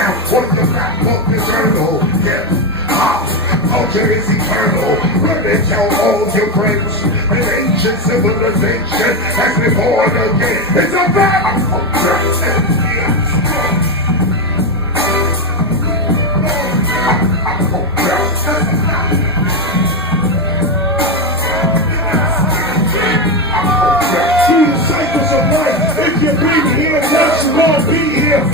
What the fat Polk eternal? Hip hop culture is eternal. Let me tell all your friends, an ancient civilization has been born again. It's a battle for through the cycles of life, if you be here, once you won't be here.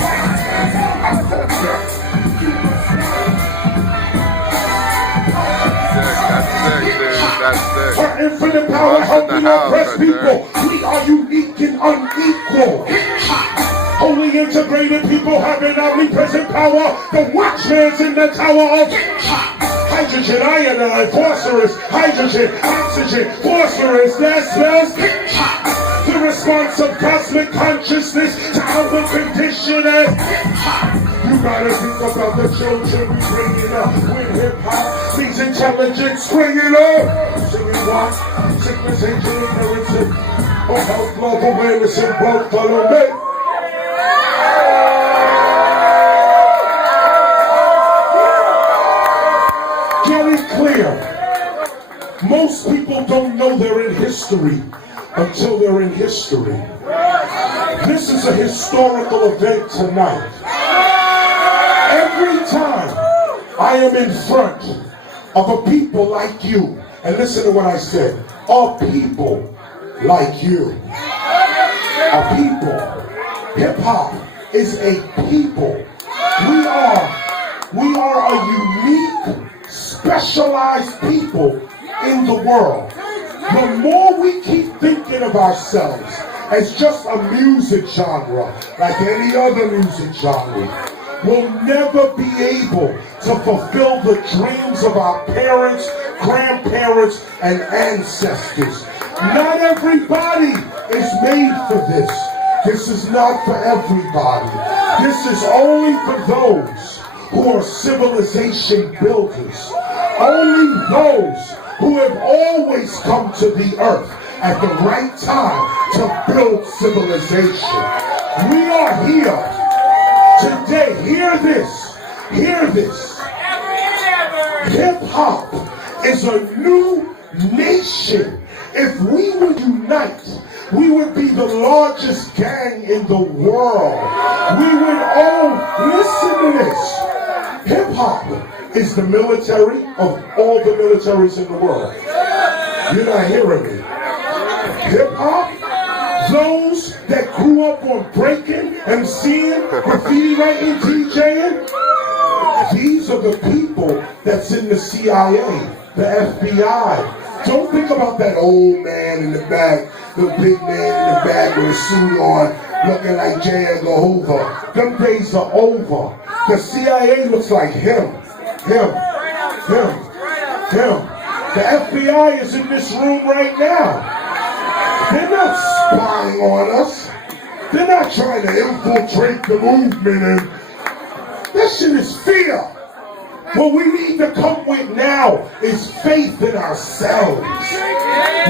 That's sick. Our infinite power helping oppress people. We are unique and unequal. Only integrated people have an omnipresent power. The watchman's in the tower of hydrogen, iodine, phosphorus, hydrogen, oxygen, phosphorus. That spells the response of cosmic consciousness to our condition as you gotta think about the children we bringing up with hip-hop. These intelligence bringing up. Singing what? Sickness, hatred, ignorance, and health, love, awareness, and wealth. Follow me. Get it clear. Most people don't know they're in history until they're in history. This is a historical event tonight. Every time I am in front of a people like you, and listen to what I said, a people like you, a people. Hip-hop is a people. We are a unique, specialized people in the world. The more we keep thinking of ourselves as just a music genre, like any other music genre, we'll never be able to fulfill the dreams of our parents, grandparents, and ancestors. Not everybody is made for this. This is not for everybody. This is only for those who are civilization builders. Only those who have always come to the earth at the right time to build civilization. We are here today. Hear this. Hear this. Hip-hop is a new nation. If we would unite, we would be the largest gang in the world. We would own, listen to this. Hip-hop is the military of all the militaries in the world. You're not hearing me. Hip-hop, those that grew up on breaking, MCing, graffiti writing, DJing, these are the people that's in the CIA, the FBI. Don't think about that old man in the back, the big man in the back with a suit on, looking like J. Edgar Hoover. Them days are over. The CIA looks like him. The FBI is in this room right now. They're not spying on us. They're not trying to infiltrate the movement. And that shit is fear. What we need to come with now is faith in ourselves.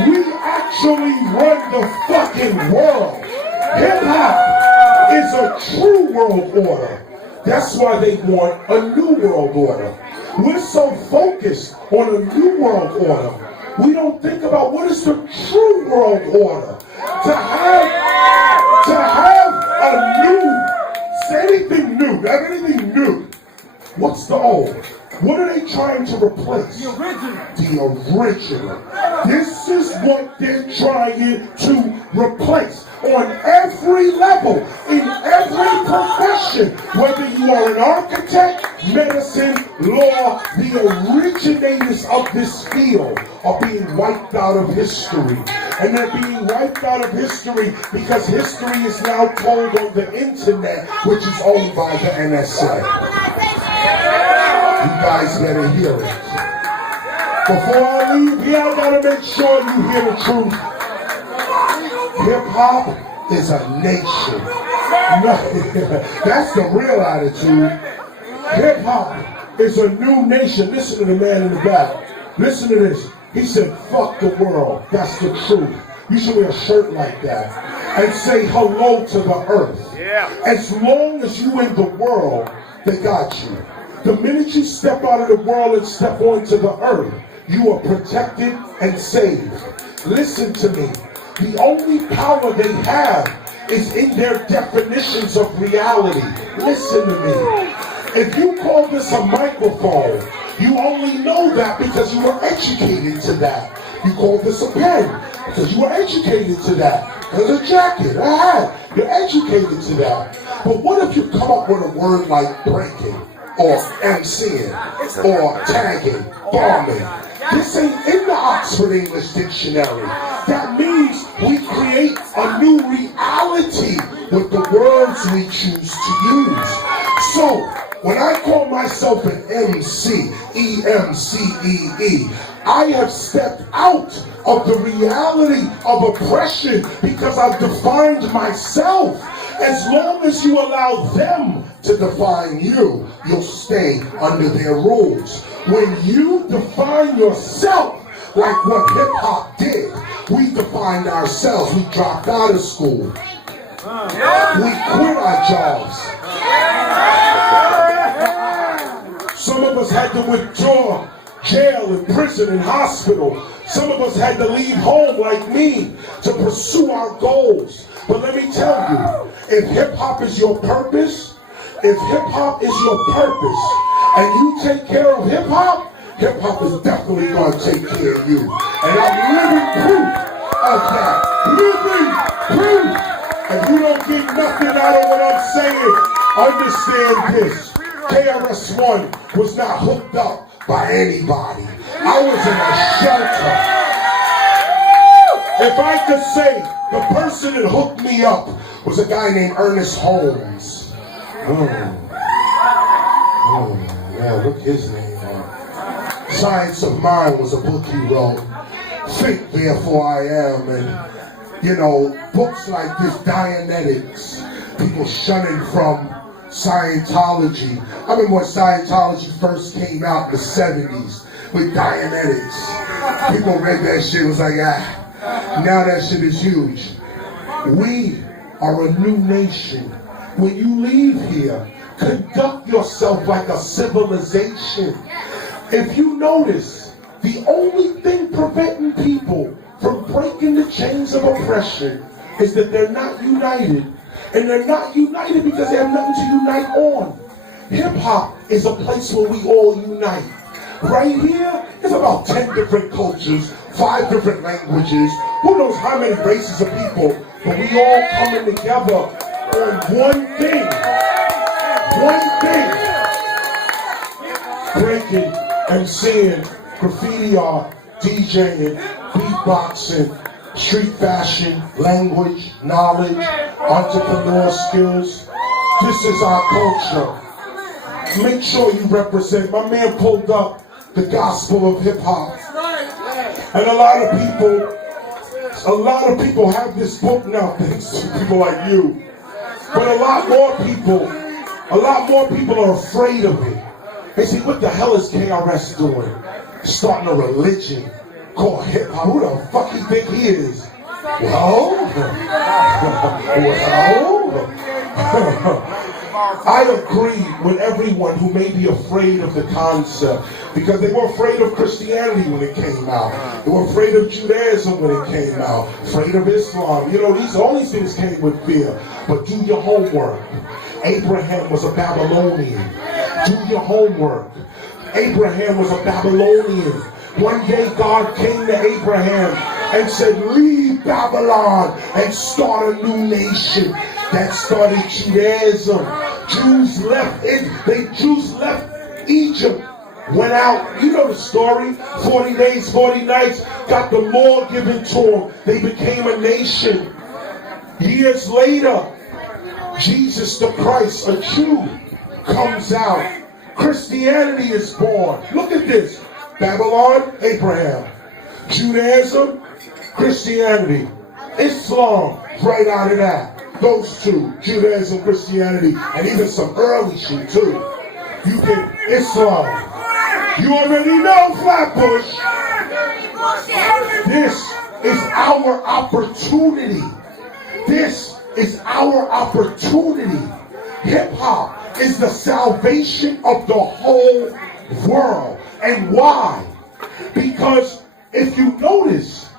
We actually run the fucking world. Hip-hop is a true world order. That's why they want a new world order. We're so focused on a new world order. We don't think about what is the true world order. To have a new, say anything new, have anything new. What's the old? What are they trying to replace? The original. This is what they're trying to replace on every level, in every profession. Whether you are an architect, medicine, law, the originators of this field are being wiped out of history. And they're being wiped out of history because history is now told on the internet, which is owned by the NSA. You guys better hear it. Before I leave here, I gotta make sure you hear the truth. Hip-hop is a nation. That's the real attitude. Hip-hop is a new nation. Listen to the man in the back. Listen to this. He said, fuck the world. That's the truth. You should wear a shirt like that and say hello to the earth. As long as you in the world, they got you. The minute you step out of the world and step onto the earth, you are protected and saved. Listen to me. The only power they have is in their definitions of reality. Listen to me. If you call this a microphone, you only know that because you were educated to that. You call this a pen because you were educated to that. There's a jacket, a hat. You're educated to that. But what if you come up with a word like breaking, or MCing, or tagging, bombing? This ain't in the Oxford English Dictionary. That means we create a new reality with the words we choose to use. So, when I call myself an MC, E-M-C-E-E, I have stepped out of the reality of oppression because I've defined myself. As long as you allow them to define you, you'll stay under their rules. When you define yourself, like what hip-hop did, we defined ourselves. We dropped out of school. We quit our jobs. Some of us had to withdraw jail and prison and hospital. Some of us had to leave home like me to pursue our goals. But let me tell you, if hip-hop is your purpose, if hip-hop is your purpose, and you take care of hip-hop, hip-hop is definitely going to take care of you. And I'm living proof of that. Living proof. If you don't get nothing out of what I'm saying, understand this. KRS-One was not hooked up by anybody. I was in a shelter. If I could say the person that hooked me up was a guy named Ernest Holmes. Yeah, look his name up. Science of Mind was a book he wrote. Think, therefore I am. And, you know, books like this, Dianetics, people shunning from Scientology. I remember when Scientology first came out in the 70s with Dianetics. People read that shit, was like, now that shit is huge. We are a new nation. When you leave here, conduct yourself like a civilization. If you notice, the only thing preventing people from breaking the chains of oppression is that they're not united. And they're not united because they have nothing to unite on. Hip-hop is a place where we all unite. Right here, it's about 10 different cultures, 5 different languages, who knows how many races of people, but we all coming together on one thing. One thing. Breaking, MCing, graffiti art, DJing, beatboxing, street fashion, language, knowledge, entrepreneur skills. This is our culture. Make sure you represent. My man pulled up the gospel of hip hop. And a lot of people have this book now, thanks to people like you. But a lot more people are afraid of it. They say, what the hell is KRS doing? Starting a religion called hip hop. Who the fuck you think he is? I agree with everyone who may be afraid of the concept because they were afraid of Christianity when it came out. They were afraid of Judaism when it came out. Afraid of Islam. You know, all these things came with fear. But do your homework. Abraham was a Babylonian. Do your homework. Abraham was a Babylonian. One day God came to Abraham and said, leave Babylon and start a new nation. That started Judaism. Jews left Egypt, went out, you know the story, 40 days, 40 nights, got the law given to them. They became a nation. Years later, Jesus the Christ, a Jew, comes out. Christianity is born. Look at this. Babylon, Abraham. Judaism, Christianity. Islam, right out of that. Those two, Judaism, Christianity, and even some early shit too. You get Islam. You already know, Flatbush. This is our opportunity. This is our opportunity. Hip-hop is the salvation of the whole world. And why? Because if you notice,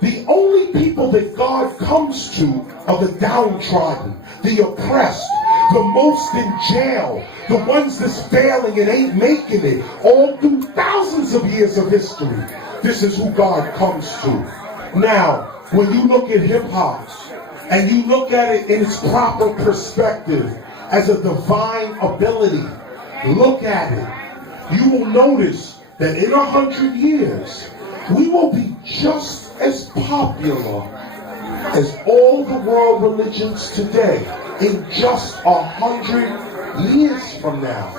the only people that God comes to are the downtrodden, the oppressed, the most in jail, the ones that's failing and ain't making it, all through thousands of years of history. This is who God comes to. Now, when you look at hip-hop, and you look at it in its proper perspective as a divine ability, look at it, you will notice that in 100 years, we will be just as popular as all the world religions today. In just 100 years from now,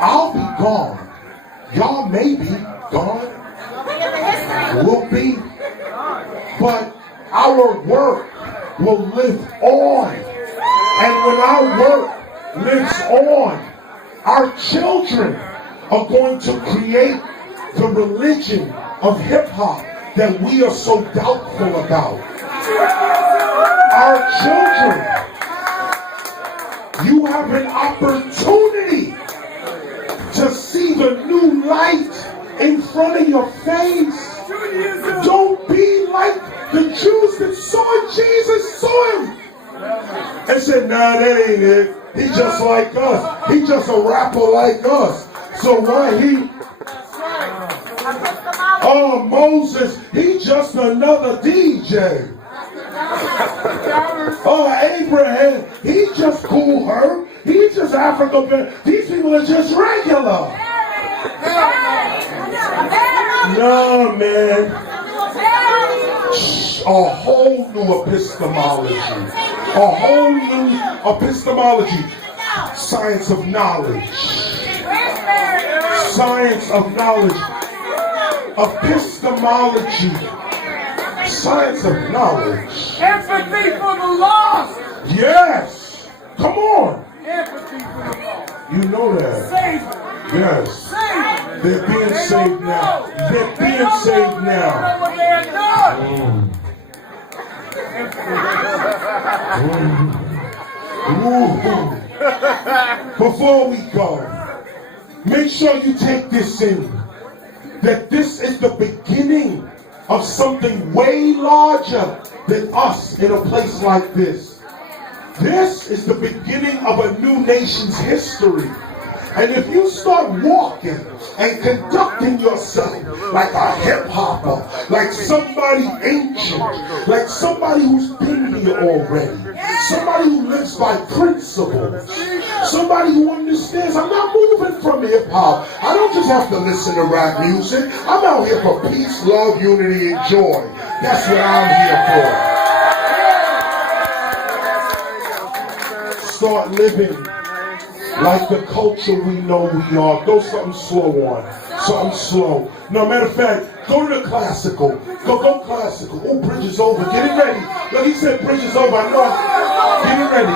I'll be gone. Y'all may be gone. We'll be. But our work will live on. And when our work lives on, our children are going to create the religion of hip-hop that we are so doubtful about. Our children, you have an opportunity to see the new light in front of your face. Don't be like the Jews that saw Jesus, saw him, and said, nah, that ain't it. He just like us. He just a rapper like us. So why he? Oh, Moses, he just another DJ. Oh, Abraham, he just cool her. He just Africa. These people are just regular. No, man. A whole new epistemology. A whole new epistemology. Science of knowledge. Science of knowledge. Epistemology. Science of knowledge. Empathy for the lost. Yes. Come on. Empathy for the lost. You know that. Save them. Yes. Save them. They're being They saved don't now. know. They're They being don't saved know. They don't know now. what they have done. Ooh. Before we go, make sure you take this in, that this is the beginning of something way larger than us in a place like this. This is the beginning of a new nation's history. And if you start walking and conducting yourself like a hip-hopper, like somebody ancient, like somebody who's been here already, somebody who lives by principles, somebody who understands, I'm not moving from hip-hop. I don't just have to listen to rap music. I'm out here for peace, love, unity, and joy. That's what I'm here for. Start living like the culture we know we are. Go something slow on. Something slow. No, matter of fact, go to the classical. Go classical. Oh, bridge is over. Get it ready. Look, he said bridge is over. I know. Get it ready.